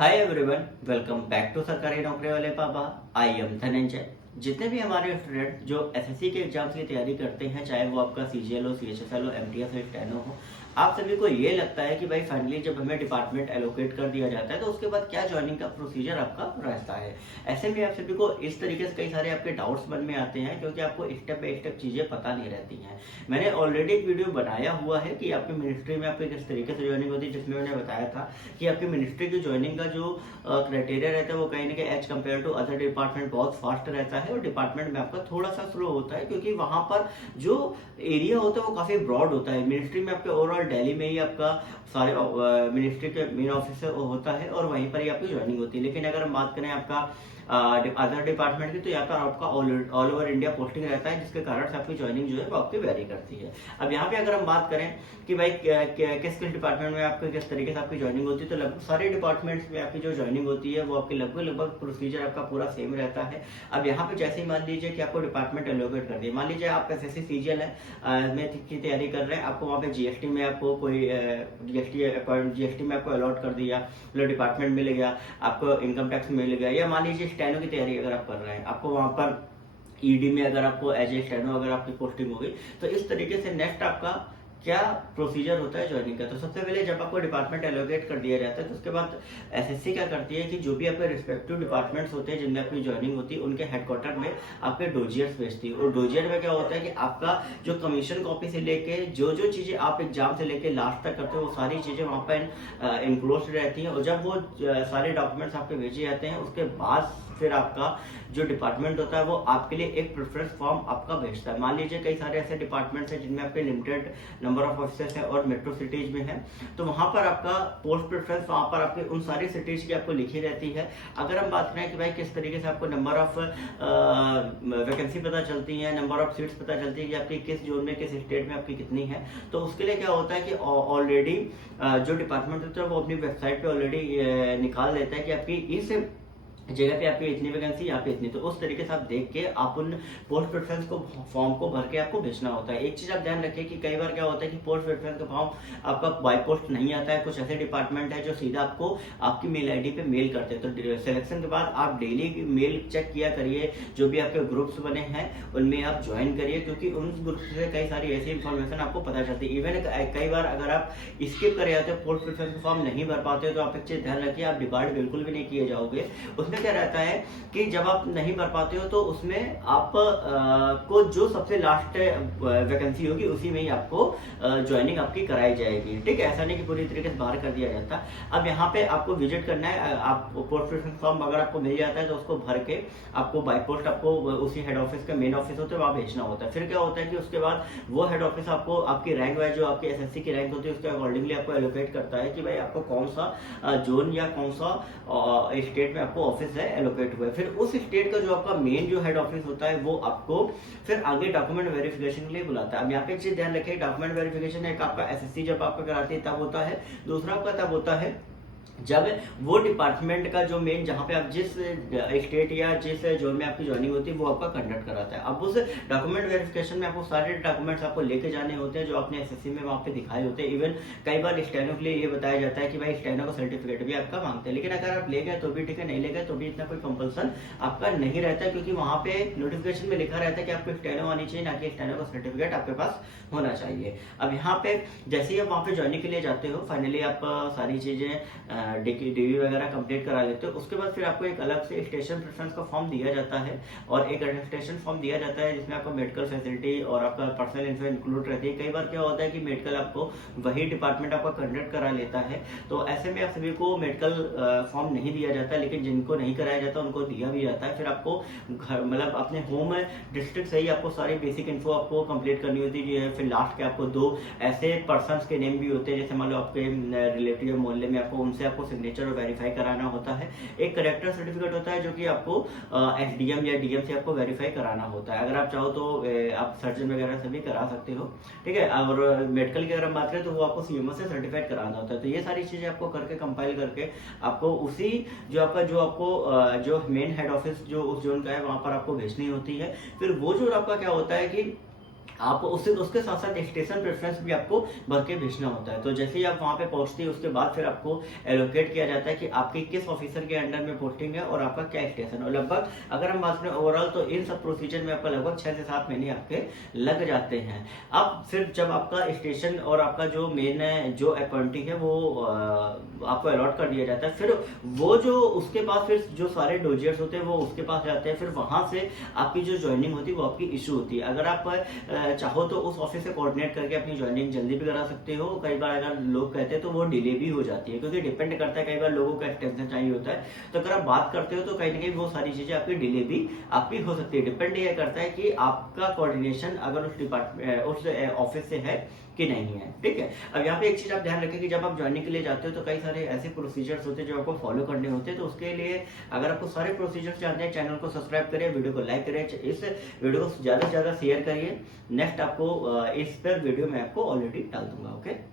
Hi everyone, welcome back to सरकारी नौकरी वाले पापा। I am Dhananjay. जितने भी हमारे स्टूडेंट जो एसएससी के एग्जाम्स की तैयारी करते हैं, चाहे वो आपका सीजीएल हो, सीएचएसएल हो, एमटीएस हो, स्टेनो हो, आप सभी को ये लगता है कि भाई फाइनली जब हमें डिपार्टमेंट एलोकेट कर दिया जाता है तो उसके बाद क्या ज्वाइनिंग का प्रोसीजर आपका रहता है। ऐसे में आप सभी को इस तरीके से कई सारे आपके डाउट्स मन में आते हैं क्योंकि आपको स्टेप बाय स्टेप चीजें पता नहीं रहती हैं। मैंने ऑलरेडी एक वीडियो बनाया हुआ है कि आपकी मिनिस्ट्री में आपकी किस तरीके से ज्वाइनिंग होती है, जिसमें मैंने बताया था कि आपकी मिनिस्ट्री की ज्वाइनिंग का जो क्राइटेरिया रहता है वो कहीं ना कहीं as compare to other department बहुत फास्ट रहता है और डिपार्टमेंट में आपका थोड़ा सा स्लो होता है क्योंकि वहां पर जो एरिया होता है वो काफी ब्रॉड होता है। मिनिस्ट्री में आपके ओवरऑल दिल्ली में ही आपका सारे मिनिस्ट्री के मेन ऑफिस होता है और वहीं पर ही आपकी ज्वाइनिंग होती है। लेकिन अगर हम बात करें आपका अदर डिपार्टमें की, तो यहाँ पर आपका ऑल ओवर इंडिया पोस्टिंग रहता है, जिसके कारण से आपकी ज्वाइनिंग जो है वो आपकी वेरी करती है। अब यहाँ पे अगर हम बात करें कि भाई किस किस डिपार्टमेंट में आपकी किस तरीके से आपकी ज्वाइनिंग होती है, तो लगभग सारे डिपार्टमेंट्स में आपकी जो ज्वाइनिंग होती है वो आपके लगभग प्रोसीजर आपका पूरा सेम रहता है। अब यहाँ पे जैसे ही मान लीजिए कि आपको डिपार्टमेंट एलोकेट कर दिया, मान लीजिए आप एसएससी सीजीएल है में की तैयारी कर रहे हैं, आपको वहाँ पे जीएसटी में आपको कोई जीएसटी में आपको अलॉट कर दिया, मतलब डिपार्टमेंट मिल गया, आपको इनकम टैक्स मिल गया, या मान लीजिए स्टेनो की तैयारी अगर आप कर रहे हैं, आपको वहां पर ईडी में अगर आपको एज ए स्टेनो अगर आपकी पोस्टिंग होगी, तो इस तरीके से नेक्स्ट आपका क्या प्रोसीजर होता है ज्वाइनिंग का। तो सबसे पहले जब आपको डिपार्टमेंट एलोकेट कर दिया जाता है तो उसके बाद एसएससी क्या करती है कि जो भी आपके रिस्पेक्टिव डिपार्टमेंट्स होते हैं जिनमें आपकी ज्वाइनिंग होती है, उनके हेडक्वार्टर में आपके डोजियर्स भेजती है। और डोजियर में क्या होता है कि आपका जो कमीशन कॉपी से लेके जो जो चीजें आप एग्जाम से लेके लास्ट तक करते हो वो सारी चीजें वहां पर इंक्लोज रहती हैं। और जब वो सारे डॉक्यूमेंट्स आपके भेजे जाते हैं उसके बाद फिर आपका जो डिपार्टमेंट होता है वो आपके लिए एक प्रेफरेंस फॉर्म आपका भेजता है। मान लीजिए कई सारे ऐसे डिपार्टमेंट्स हैं जिनमें आपके लिमिटेड नंबर ऑफ ऑफिसर्स है और मेट्रो सिटीज में है, तो वहां पर आपका पोस्ट प्रेफरेंस वहां पर आपके उन सारी सिटीज की आपको लिखी रहती है। अगर हम बात करें कि भाई किस तरीके से आपको नंबर ऑफ वैकेंसी पता चलती है, नंबर ऑफ सीट्स पता चलती है कि आपकी किस जोन में किस स्टेट में आपकी कितनी है, तो उसके लिए क्या होता है कि ऑलरेडी जो डिपार्टमेंट होता है वो अपनी वेबसाइट पे ऑलरेडी निकाल देता है कि आपकी इस जगह पे आपकी इतनी वैकेंसी, यहाँ पे इतनी। तो उस तरीके से आप देख के आप उन पोस्ट प्रेफरेंस को फॉर्म को भर के आपको भेजना होता है। एक चीज आप ध्यान रखिए कि कई बार क्या होता है कि पोस्ट प्रेफरेंस का फॉर्म आपका बाय पोस्ट नहीं आता है। कुछ ऐसे डिपार्टमेंट है जो सीधा आपको आपकी मेल आईडी पे मेल करते हैं। तो सिलेक्शन के बाद आप डेली मेल चेक किया करिए, जो भी आपके ग्रुप्स बने हैं उनमें आप ज्वाइन करिए, क्योंकि उन ग्रुप से कई सारी ऐसी इन्फॉर्मेशन आपको पता चलती है। इवन कई बार अगर आप स्किप कर जाते हो, पोस्ट प्रेफरेंस का फॉर्म नहीं भर पाते हो, तो आप एक चीज ध्यान रखिए, आप डिपार्ट बिल्कुल भी नहीं किए जाओगे। उसमें क्या रहता है कि जब आप नहीं भर पाते हो तो उसमें आप को जो सबसे लास्ट वैकेंसी होगी उसी में ही आपको ज्वाइनिंग आपकी कराई जाएगी। ठीक है, ऐसा नहीं कि पूरी तरीके से बाहर कर दिया जाता। अब यहाँ पे आपको विजिट करना है, आप पोस्ट प्रेफरेंस फॉर्म अगर आपको मिल जाता है तो उसको भर के आपको बाय पोस्ट आपको उसी हेड ऑफिस का मेन ऑफिस होता है वहां भेजना होता है। फिर क्या होता है कि उसके बाद वो हेड ऑफिस आपको आपकी रैंक वाइज जो आपकी एसएससी की रैंक होती है उसके अकॉर्डिंगली आपको एलोकेट करता है कि भाई आपको कौन सा जोन या कौन सा स्टेट में आपको ऑफिस है एलोकेट हुआ है। फिर उस स्टेट का जो आपका मेन जो हेड ऑफिस होता है वो आपको फिर आगे डॉक्यूमेंट वेरिफिकेशन के लिए बुलाता है। अब यहाँ पे एक चीज ध्यान रखिए, डॉक्यूमेंट वेरिफिकेशन एक आपका एसएससी जब आपका कराती है तब होता है, दूसरा आपका तब होता है जब वो डिपार्टमेंट का जो मेन जहां पे आप जिस स्टेट या जिस जोन में आपकी ज्वाइनिंग होती है वो आपका कंडक्ट कराता है। अब उस डॉक्यूमेंट वेरिफिकेशन में आपको सारे डॉक्यूमेंट्स आपको लेके जाने होते हैं जो आपने एसएससी में वहां पे दिखाए होते हैं। इवन कई बार स्टेनो के लिए ये बताया जाता है कि भाई स्टेनो का सर्टिफिकेट भी आपका मांगते हैं, लेकिन अगर आप ले गए तो भी ठीक है, नहीं ले गए तो भी इतना कोई कंपल्सन आपका नहीं रहता है, क्योंकि वहां पे नोटिफिकेशन में लिखा रहता है कि आपको स्टेनो आनी चाहिए, ना कि स्टेनो का सर्टिफिकेट आपके पास होना चाहिए। अब यहाँ पे जैसे ही आप वहां पे ज्वाइनिंग के लिए जाते हो, फाइनली आप सारी चीजें डीवी वगैरह कंप्लीट करा लेते हो, उसके बाद फिर आपको एक अलग से स्टेशन प्रेफरेंस का फॉर्म दिया जाता है और एक अटेस्टेशन फॉर्म दिया जाता है जिसमें आपको मेडिकल फैसिलिटी और आपका पर्सनल इन्फो इंक्लूड रहती है। कई बार क्या होता है कि मेडिकल आपको वही डिपार्टमेंट आपका कंडक्ट करा लेता है, तो ऐसे में आप सभी को मेडिकल फॉर्म नहीं दिया जाता, लेकिन जिनको नहीं कराया जाता उनको दिया भी जाता है। फिर आपको घर मतलब अपने होम डिस्ट्रिक्ट से ही आपको सारी बेसिक इन्फो आपको कंप्लीट करनी होती है। फिर लास्ट के आपको 2 ऐसे पर्सन के नेम भी होते हैं, जैसे मान लो आपके रिलेटिव मोहल्ले में आपको उनसे आपको सिग्नेचर और वेरीफाई कराना होता है। एक करेक्टर सर्टिफिकेट होता है जो कि आपको एसडीएम या डीएम से आपको वेरीफाई कराना होता है। अगर आप चाहो तो आप सर्जन वगैरह से भी करा सकते हो, ठीक है। और मेडिकल की अगर हम बात करें तो वो आपको सीएमओ से सर्टिफाइड कराना होता है। तो ये सारी चीजें आपको करके कंपाइल करके आपको उसी जो आपको जो मेन हेड ऑफिस जो उस जोन का है वहां पर आपको भेजनी होती है। फिर वो जो आपका क्या होता है कि आप उसके साथ साथ स्टेशन प्रेफरेंस भी आपको भर के भेजना होता है। तो जैसे ही आप वहाँ पे पहुँचते हैं उसके बाद फिर आपको एलोकेट किया जाता है कि आपकी किस ऑफिसर के अंडर में पोस्टिंग है और आपका क्या स्टेशन। और लगभग अगर हम बात करें ओवरऑल तो इन सब प्रोसीजर में आपका लगभग 6 से 7 महीने आपके लग जाते हैं। अब फिर जब आपका स्टेशन और आपका जो मेन जो अपॉइंटिंग है वो आपको अलॉट कर दिया जाता है, फिर वो जो उसके पास फिर जो सारे डोजियर्स होते हैं वो उसके पास जाते हैं, फिर वहां से आपकी जो ज्वाइनिंग होती है वो आपकी इशू होती है। अगर आप चाहो तो उस ऑफिस से कोऑर्डिनेट करके अपनी ज्वाइनिंग जल्दी भी करा सकते हो। कई बार अगर लोग कहते हैं तो वो डिले भी हो जाती है, क्योंकि डिपेंड करता है, कई बार लोगों का एक्सटेंशन चाहिए होता है। तो अगर आप बात करते हो तो कहीं ना कहीं वो सारी चीजें आपकी डिले भी आपकी हो सकती है। डिपेंड ये करता है कि आपका कोऑर्डिनेशन अगर उस डिपार्टमेंट उस ऑफिस से है कि नहीं है। ठीक है। अब यहाँ पे एक चीज आप ध्यान रखें कि जब आप ज्वाइनिंग के लिए जाते हो तो कई सारे ऐसे प्रोसीजर्स होते हैं जो आपको फॉलो करने होते हैं। तो उसके लिए अगर आपको सारे प्रोसीजर्स जानते हैं, चैनल को सब्सक्राइब करें, वीडियो को लाइक करें, इस वीडियो को ज्यादा से ज्यादा शेयर करिए। नेक्स्ट आपको इस पर वीडियो मैं आपको ऑलरेडी डाल दूंगा। ओके।